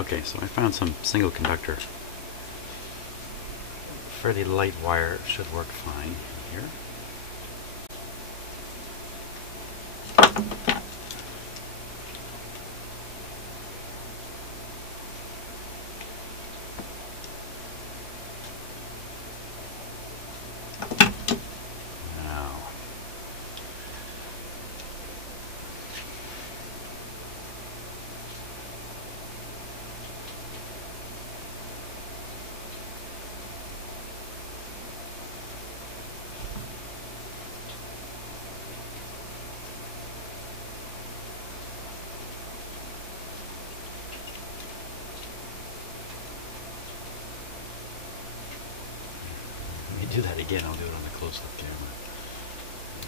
Okay, so I found some single conductor, fairly light wire. Should work fine here. Do that again. I'll do it on the close-up camera.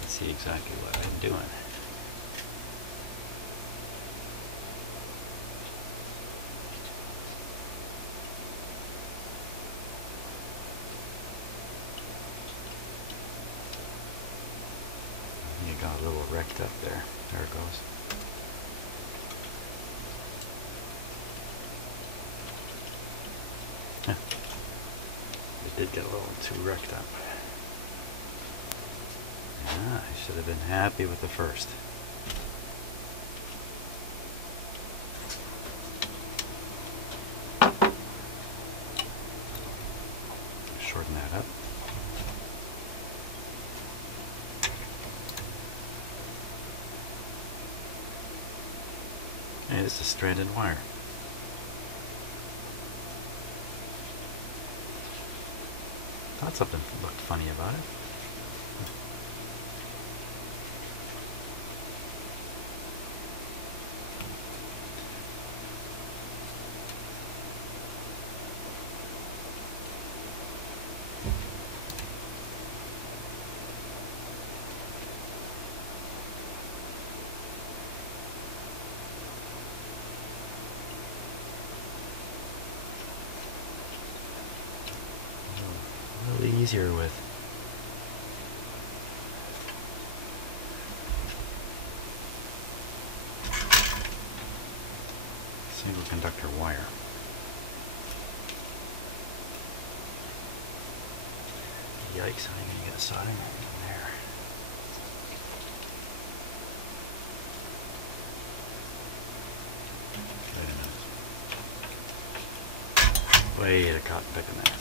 Let's see exactly what I'm doing. You got a little wrecked up there. There it goes. Yeah. It did get a little too wrecked up. Yeah, I should have been happy with the first. Shorten that up. Hey, this is stranded wire. Thought something looked funny about it. A little easier with single conductor wire. Yikes, I'm gonna get soldering in there. Way to cotton picking that.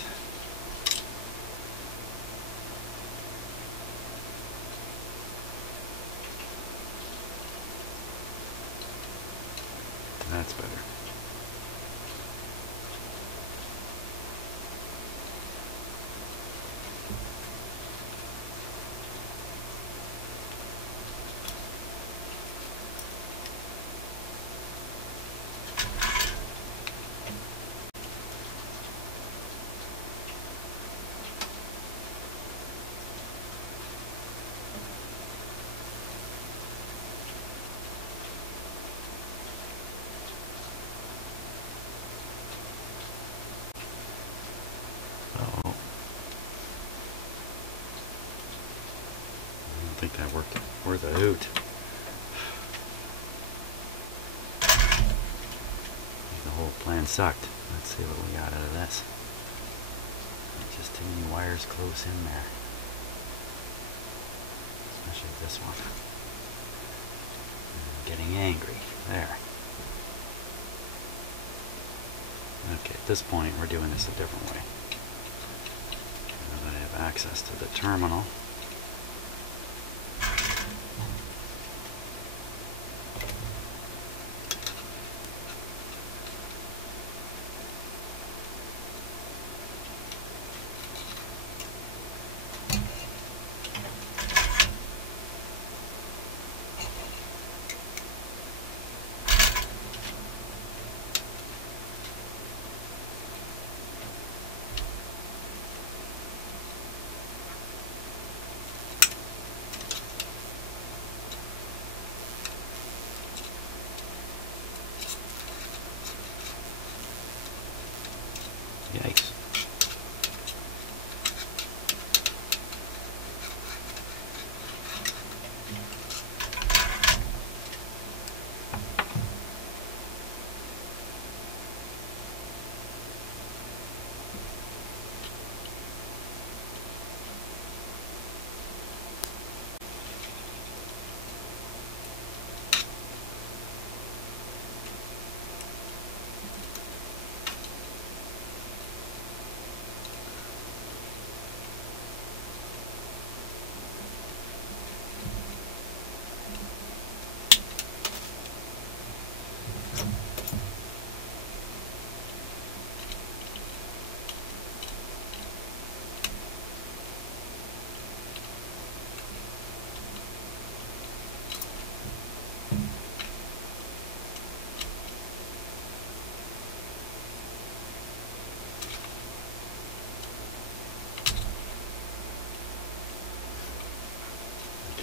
That's better. I think that worked worth a hoot. The whole plan sucked. Let's see what we got out of this. Just too many wires close in there. Especially this one. I'm getting angry. There. Okay, at this point we're doing this a different way. Now that I have access to the terminal. Yikes.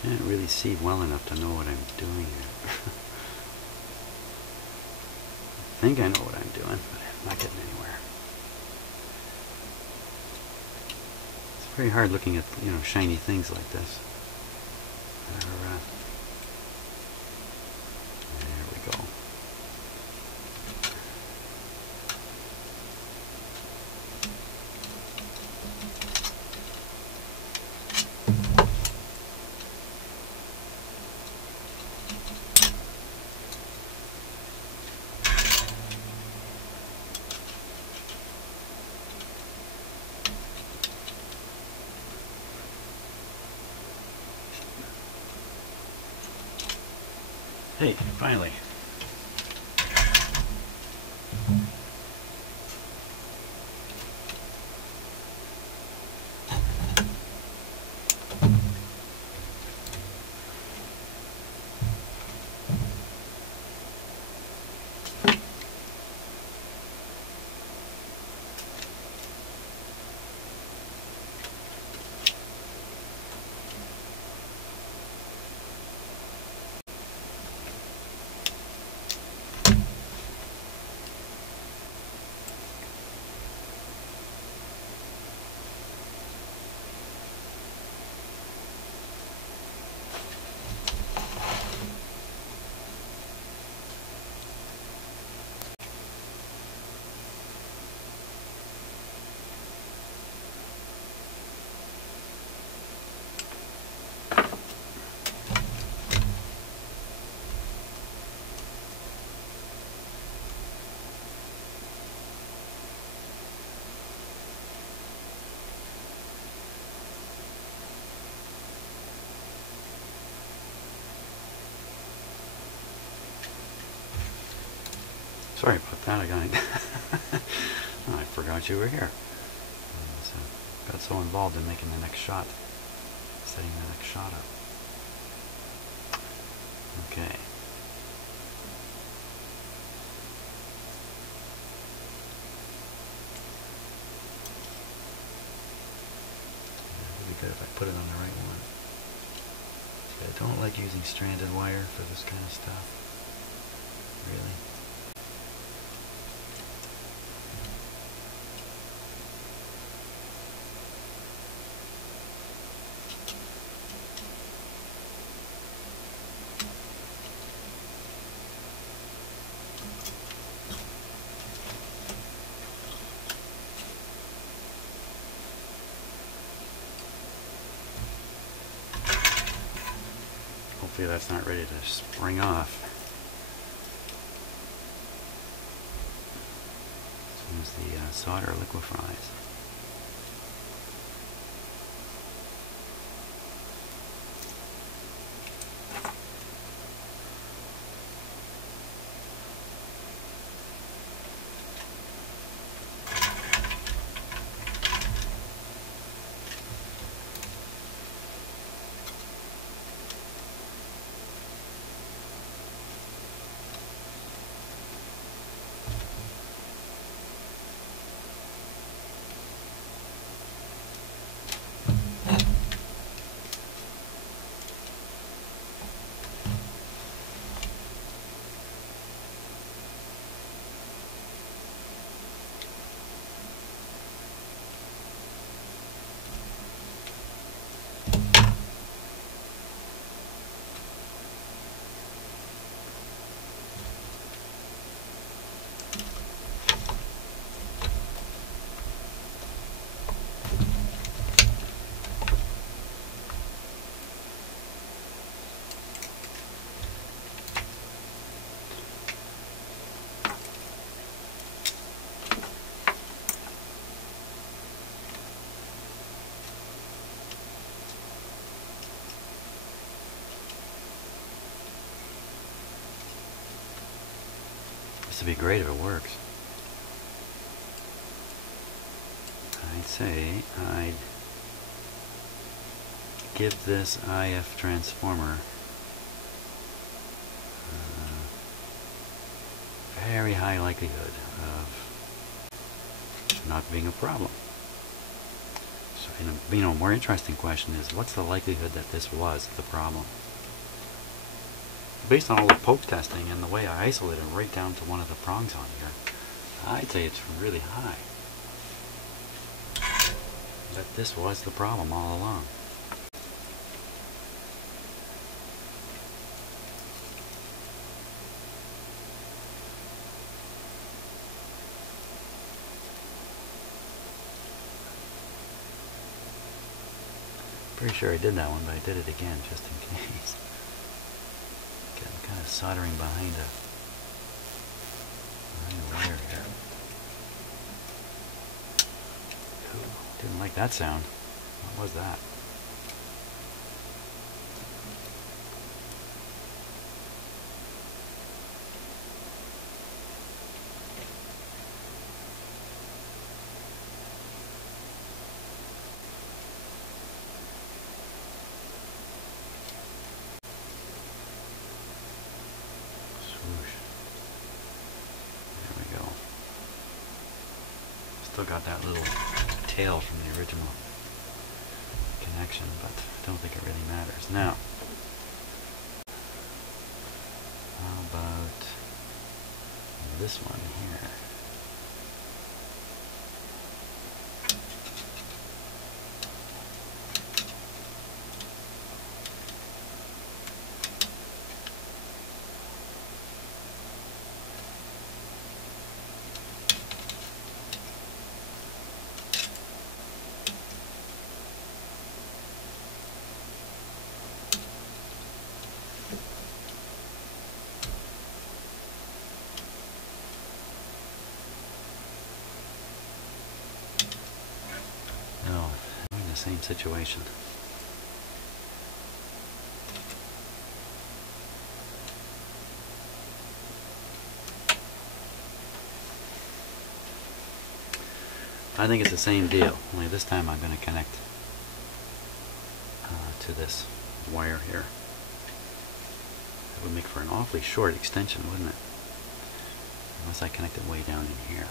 Can't really see well enough to know what I'm doing here. I think I know what I'm doing, but I'm not getting anywhere. It's very hard looking at, you know, shiny things like this. There we go. Hey, finally. Sorry about that, I forgot you were here. So got so involved in making the next shot, setting the next shot up. Okay. It would be good if I put it on the right one. I don't like using stranded wire for this kind of stuff. Really. Hopefully that's not ready to spring off as soon as the solder liquefies. to be great if it works. I'd say I'd give this IF transformer very high likelihood of not being a problem. So, a more interesting question is, what's the likelihood that this was the problem? Based on all the poke testing and the way I isolated right down to one of the prongs on here, I'd say it's really high. That this was the problem all along. Pretty sure I did that one, but I did it again just in case. Okay, I'm kind of soldering behind a wire here. Ooh, didn't like that sound. What was that? Still got that little tail from the original connection, but I don't think it really matters. Now, how about this one here? Same situation. I think it's the same deal, only this time I'm going to connect to this wire here. It would make for an awfully short extension, wouldn't it? Unless I connect it way down in here.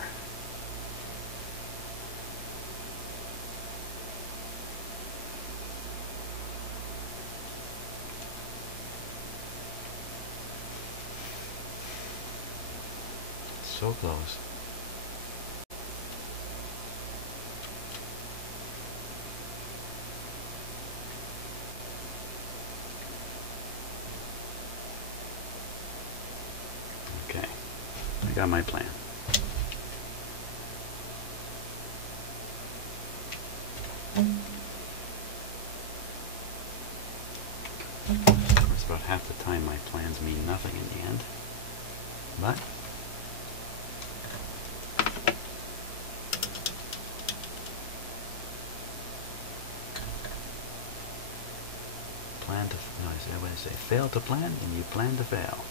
So close. Okay, I got my plan. Of course, about half the time my plans mean nothing in the end, but plan to, no, I say fail to plan and you plan to fail.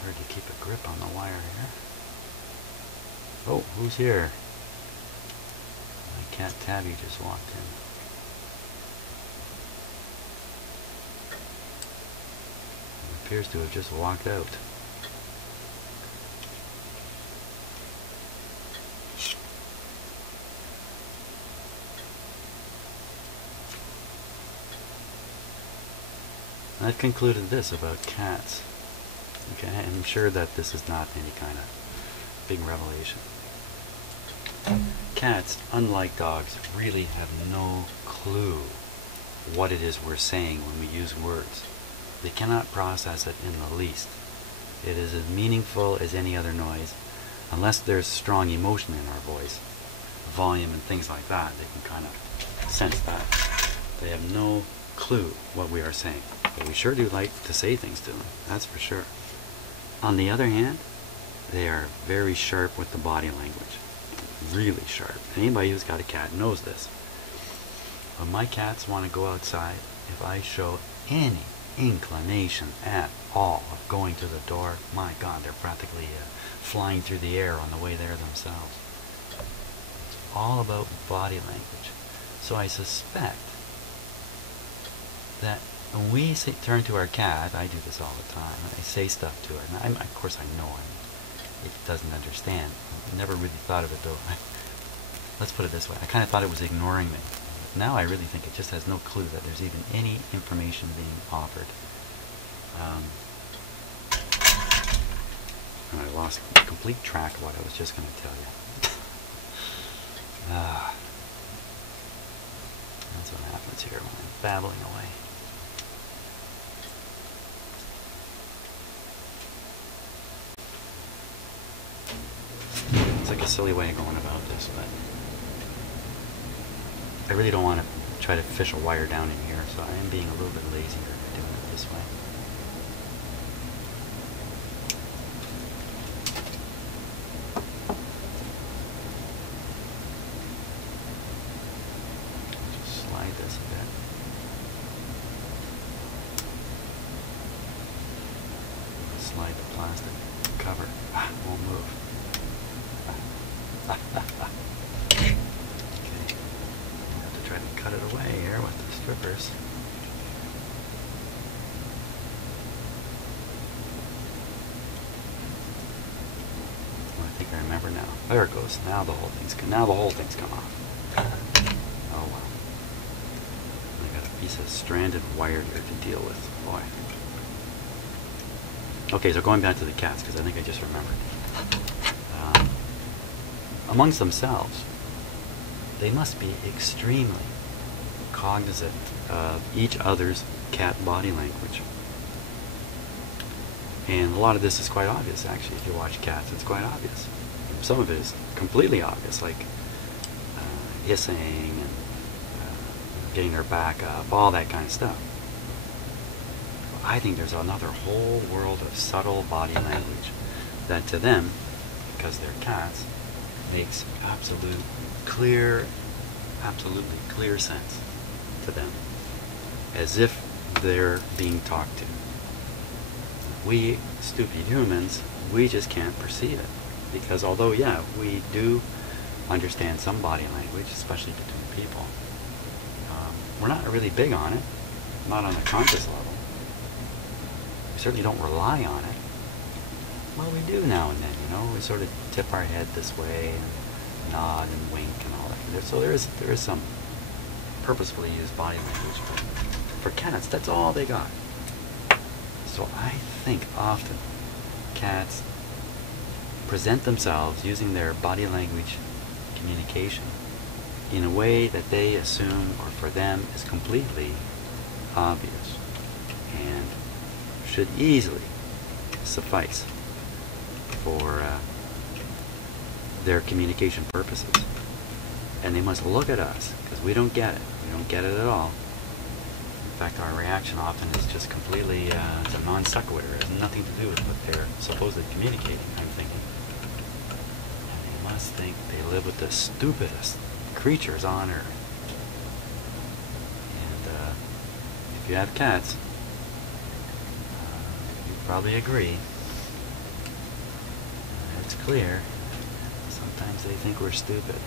Hard to keep a grip on the wire here. Oh, who's here? My cat Tabby just walked in. He appears to have just walked out. I've concluded this about cats. Okay, I'm sure that this is not any kind of big revelation. Cats, unlike dogs, really have no clue what it is we're saying when we use words. They cannot process it in the least. It is as meaningful as any other noise, unless there's strong emotion in our voice, volume and things like that. They can kind of sense that. They have no clue what we are saying. But we sure do like to say things to them, that's for sure. On the other hand, they are very sharp with the body language. Really sharp. Anybody who's got a cat knows this. When my cats want to go outside, if I show any inclination at all of going to the door, my God, they're practically flying through the air on the way there themselves. It's all about body language. So I suspect that when we turn to our cat, I do this all the time, I say stuff to her, and of course I know it doesn't understand. I never really thought of it though. Let's put it this way, I kind of thought it was ignoring me. Now I really think it just has no clue that there's even any information being offered. And I lost complete track of what I was just going to tell you. That's what happens here when I'm babbling away. It's like a silly way of going about this, but I really don't want to try to fish a wire down in here, so I am being a little bit lazier doing it this way. Just slide this a bit. Slide the plastic cover. Won't move. Okay. I'll have to try to cut it away here with the strippers. Oh, I think I remember now. There it goes. Now the whole thing's come off. Oh well. I got a piece of stranded wire here to deal with. Boy. Okay, so going back to the cats, because I think I just remembered. Amongst themselves, they must be extremely cognizant of each other's cat body language. And a lot of this is quite obvious, actually. If you watch cats, it's quite obvious. Some of it is completely obvious, like hissing and getting their back up, all that kind of stuff. I think there's another whole world of subtle body language that to them, because they're cats, makes absolutely clear sense to them, as if they're being talked to. We stupid humans, we just can't perceive it, because although yeah, we do understand some body language, especially between people, we're not really big on it, not on a conscious level. We certainly don't rely on it. Well, we do now and then, you know. We sort of tip our head this way and nod and wink and all that. So there is some purposefully used body language. But for cats, that's all they got. So I think often cats present themselves using their body language communication in a way that they assume, or for them, is completely obvious and should easily suffice for their communication purposes. And they must look at us, because we don't get it. We don't get it at all. In fact, our reaction often is just completely, it's a non sequitur. It has nothing to do with what they're supposedly communicating, I'm thinking. And they must think they live with the stupidest creatures on earth. And if you have cats, you probably agree. It's clear. Sometimes they think we're stupid.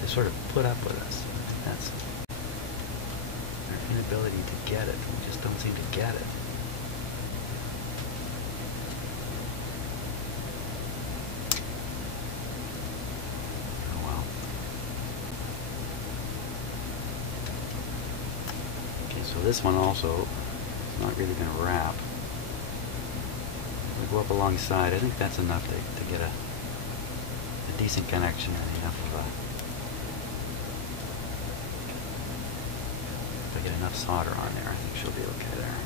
They sort of put up with us. That's our inability to get it. We just don't seem to get it. Oh well. Okay, so this one also is not really going to wrap. We go up alongside. I think that's enough to get a decent connection and enough of a. If I get enough solder on there, I think she'll be okay there.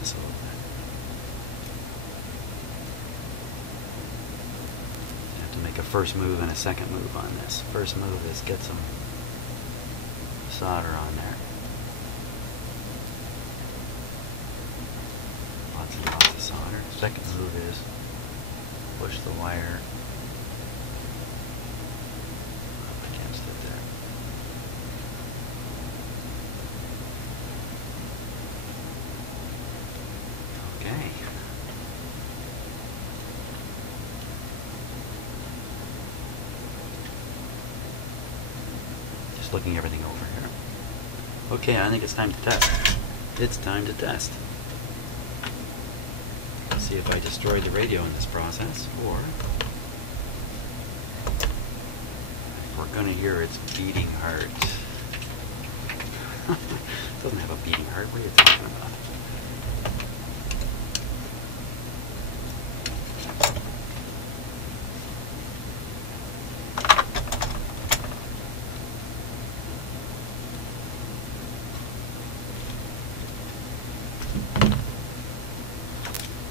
this a little bit. You have to make a first move and a second move on this. First move is get some solder on there. Lots and lots of solder. Second move is push the wire up against it there. Okay. Just looking everything over here. Okay, I think it's time to test. It's time to test. Let's see if I destroyed the radio in this process, or if we're going to hear its beating heart. It doesn't have a beating heart. What are you talking about?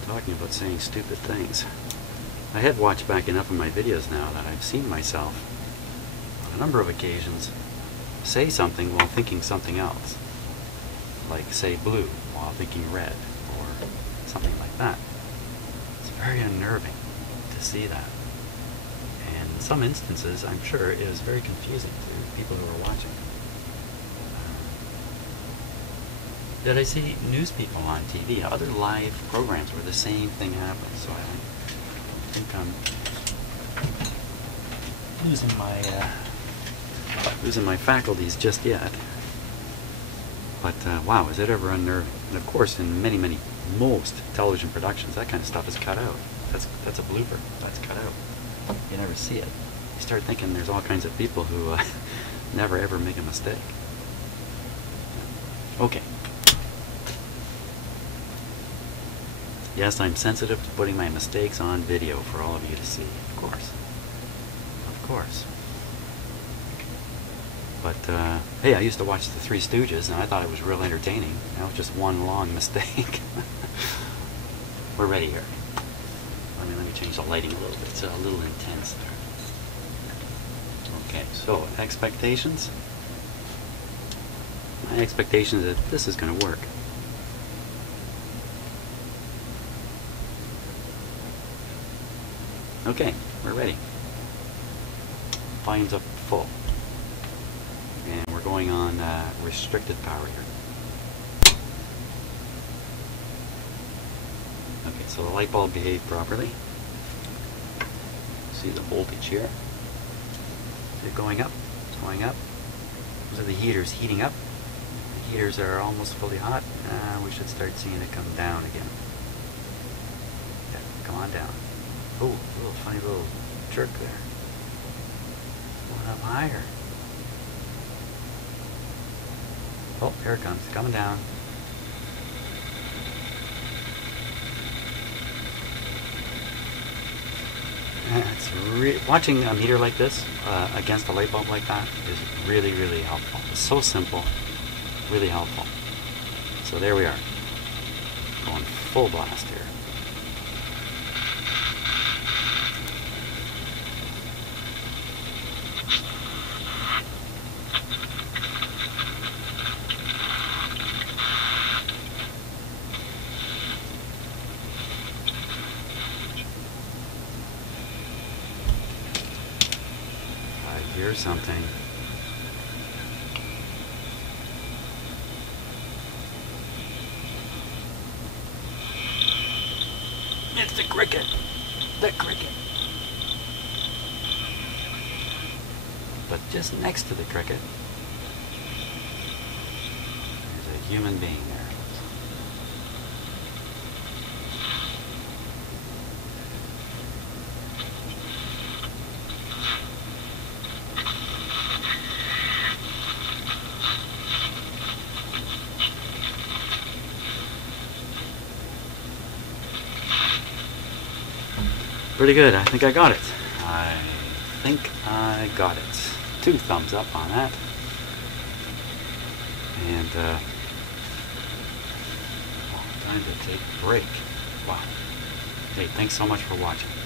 Talking about saying stupid things. I have watched back enough of my videos now that I've seen myself on a number of occasions say something while thinking something else. Like say blue while thinking red, or something like that. It's very unnerving to see that. And in some instances, I'm sure it was very confusing to people who were watching. Did I see news people on TV, other live programs where the same thing happens? So I don't think I'm losing my faculties just yet. But wow, is it ever unnerving? And of course, in most television productions, that kind of stuff is cut out. That's a blooper. That's cut out. You never see it. You start thinking there's all kinds of people who never ever make a mistake. Okay. Yes, I'm sensitive to putting my mistakes on video for all of you to see, of course. Of course. But, hey, I used to watch The Three Stooges, and I thought it was real entertaining. That was just one long mistake. We're ready here. Let me change the lighting a little bit. It's a little intense there. Okay, so, expectations. My expectation is that this is going to work. Okay, we're ready. Volume's up full. And we're going on restricted power here. Okay, so the light bulb behaved properly. See the voltage here. Is it going up? It's going up. Those are the heaters heating up. The heaters are almost fully hot. We should start seeing it come down again. Yeah, come on down. Oh, a little funny little jerk there. Going up higher. Oh, here it comes. Coming down. Watching a meter like this against a light bulb like that is really, really helpful. It's so simple, really helpful. So there we are. Going full blast here. Hear something. It's the cricket. The cricket. But just next to the cricket, there's a human being there. Pretty good. I think I got it. I think I got it. 2 thumbs up on that. And Time to take a break. Wow. Hey, thanks so much for watching.